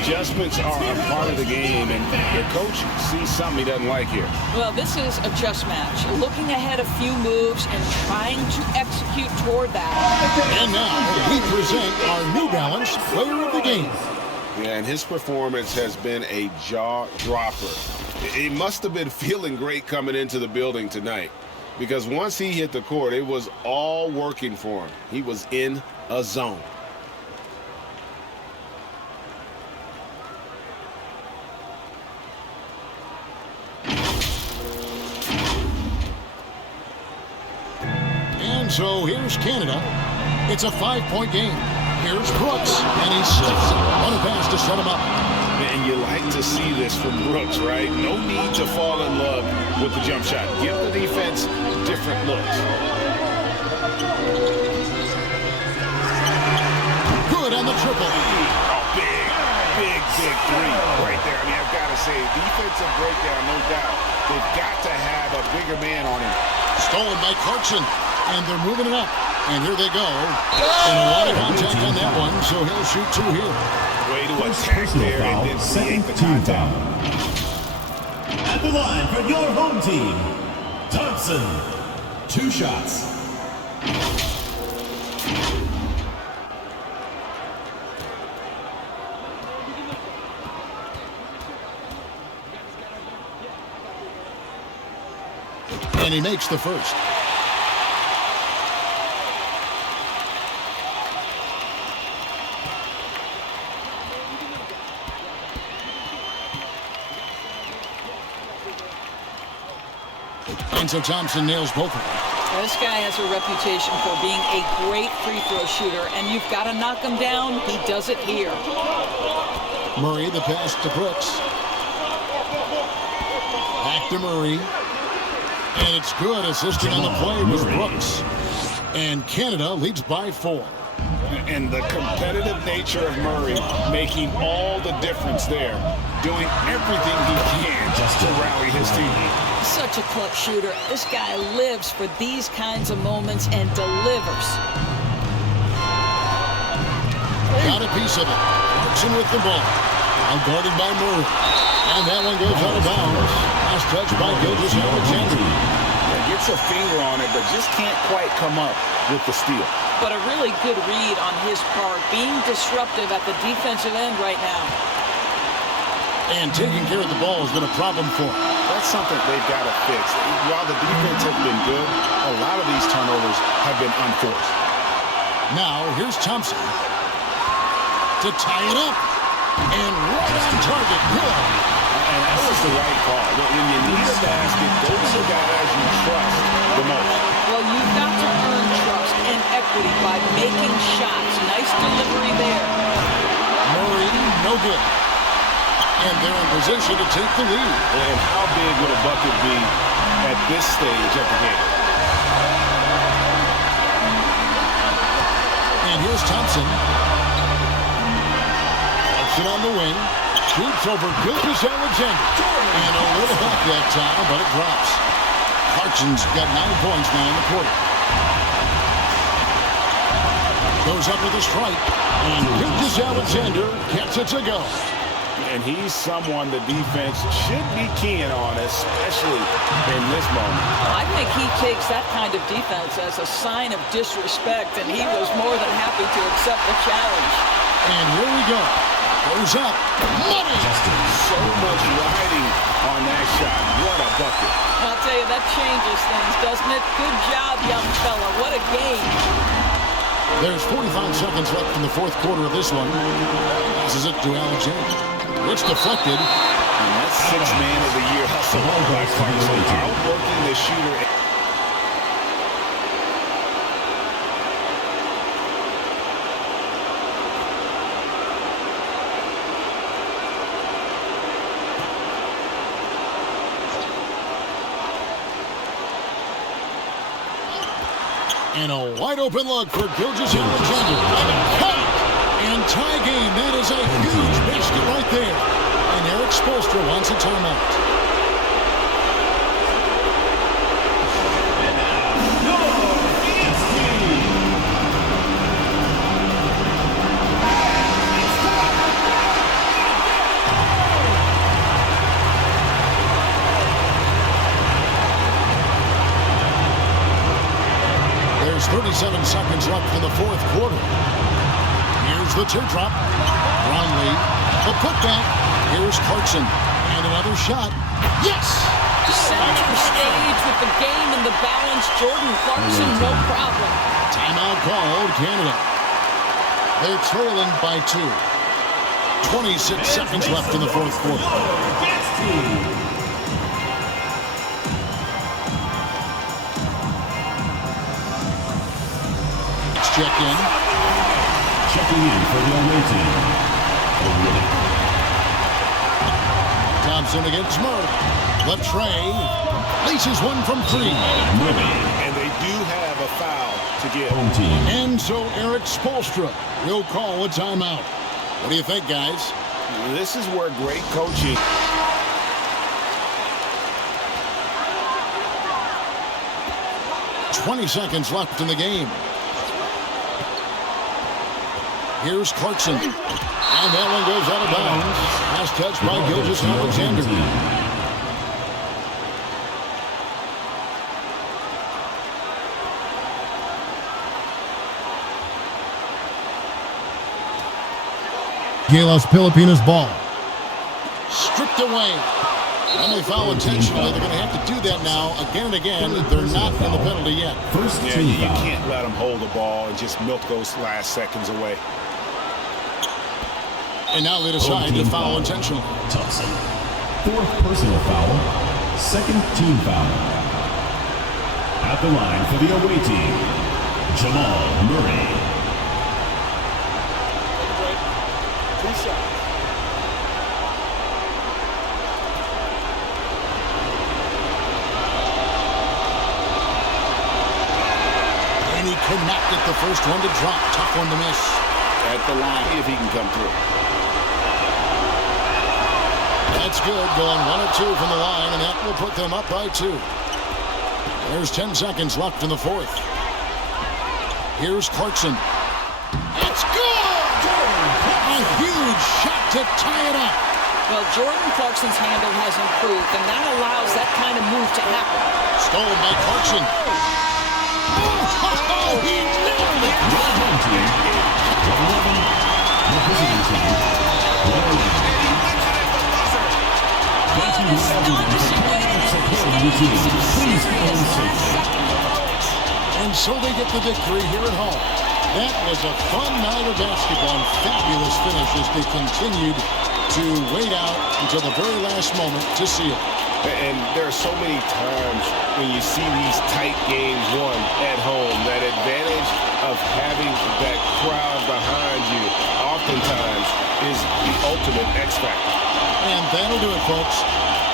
Adjustments are a part of the game, and the coach sees something he doesn't like here. Well, this is a chess match. Looking ahead a few moves and trying to execute toward that. And now we present our New Balance Player of the Game. Yeah, and his performance has been a jaw-dropper. He must have been feeling great coming into the building tonight, because once he hit the court, it was all working for him. He was in a zone. So here's Canada. It's a 5-point game. Here's Brooks, and he slips on a pass to set him up. And you like to see this from Brooks, right? No need to fall in love with the jump shot. Give the defense different looks. Good on the triple. Oh, big three right there. I mean, I've got to say, defensive breakdown, no doubt. They've got to have a bigger man on him. Stolen by Clarkson. And they're moving it up. And here they go. And a lot of contact on that one, so he'll shoot 2 here. Way to attack there and then second the contact. At the line for your home team, Thompson. 2 shots. And he makes the first. And so Thompson nails both of them. This guy has a reputation for being a great free throw shooter, and you've got to knock him down. He does it here. Murray, the pass to Brooks. Back to Murray. And it's good. Assisting on the play was Brooks. And Canada leads by 4. And the competitive nature of Murray making all the difference there. Doing everything he can just to rally his team. Such a clutch shooter. This guy lives for these kinds of moments and delivers. Got a piece of it. Clarkson with the ball. Now guarded by Murray. And that one goes out of bounds. Last touch by Gilgeous-Alexander. Gets a finger on it, but just can't quite come up with the steal. But a really good read on his part, being disruptive at the defensive end right now. And taking care of the ball has been a problem for him. That's something they've got to fix. While the defense has been good, a lot of these turnovers have been unforced. Now, here's Thompson to tie it up. And right on target. Good. And that was the right call. When you need a basket, those are the guys you trust the most. Well, you've got to earn trust and equity by making shots. Nice delivery there. Murray, no good. And they're in position to take the lead. And how big would a bucket be at this stage of the game? And here's Thompson. Clarkson on the wing. Shoots over Gilgeous-Alexander. And a little help that time, but it drops. Clarkson's got 9 points now in the quarter. Goes up with a strike. And Gilgeous-Alexander gets it to go. And he's someone the defense should be keying on, especially in this moment. I think he takes that kind of defense as a sign of disrespect, and he was more than happy to accept the challenge. And here we go. Goes up. Money. So much riding on that shot. What a bucket. I'll tell you, that changes things, doesn't it? Good job, young fella. What a game. There's 45 seconds left in the fourth quarter of this one. Passes it to Alexander. It's deflected. And that's sixth man of the year hustle by Clarkson, outworking the shooter. And a wide open look for Gilgis Alexander. And tie game. That is a huge basket right there. And Eric Spoelstra wants a timeout. There's 37 seconds left in the fourth quarter. Here's the teardrop. Brownlee, the putback. Here's Clarkson. And another shot. Yes! Center stage with the game and the balance. Jordan Clarkson, no problem. Timeout called Canada. They're trailing by 2. 26 seconds left in the fourth quarter. Check in. Checking in for the away team. Thompson against Murray. Latrey laces one from 3. And they do have a foul to give. Home team. And so Eric Spoelstra will call a timeout. What do you think, guys? This is where great coaching. "20 seconds left in the game. Here's Clarkson. And that one goes out of bounds. Last touch by Gilgis Alexander. GILAS Pilipinas ball. Stripped away. And they foul intentionally. They're going to have to do that now again and again. They're not in the penalty yet. Yeah, you can't let them hold the ball and just milk those last seconds away. And now they decide to foul intentionally. Thompson. Fourth personal foul. Second team foul. At the line for the away team, Jamal Murray. Two shots. And he cannot get the first one to drop. Tough one to miss. At the line, if he can come through. That's good, going 1 of 2 from the line, and that will put them up by 2. There's 10 seconds left in the fourth. Here's Clarkson. It's good! A huge shot to tie it up. Well, Jordan Clarkson's handle has improved, and that allows that kind of move to happen. Stolen by Clarkson. Oh, he nailed it! And so they get the victory here at home. That was a fun night of basketball and fabulous finish as they continued to wait out until the very last moment to seal. And there are so many times when you see these tight games won at home, that advantage of having that crowd behind you oftentimes is the ultimate X factor. And that'll do it, folks.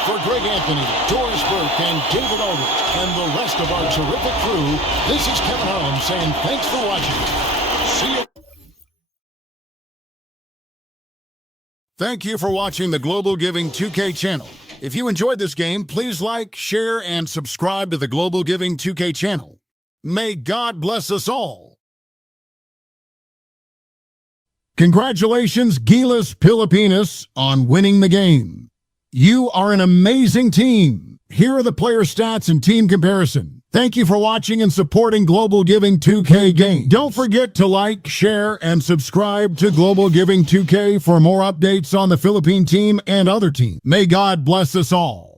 For Greg Anthony, Doris Burke, and David Aldrich, and the rest of our terrific crew, this is Kevin Harlan saying thanks for watching. See you. Thank you for watching the Global Giving 2K channel. If you enjoyed this game, please like, share, and subscribe to the Global Giving 2K channel. May God bless us all. Congratulations, GILAS Pilipinas, on winning the game. You are an amazing team. Here are the player stats and team comparison. Thank you for watching and supporting Global Giving 2K Games. Don't forget to like, share, and subscribe to Global Giving 2K for more updates on the Philippine team and other teams. May God bless us all.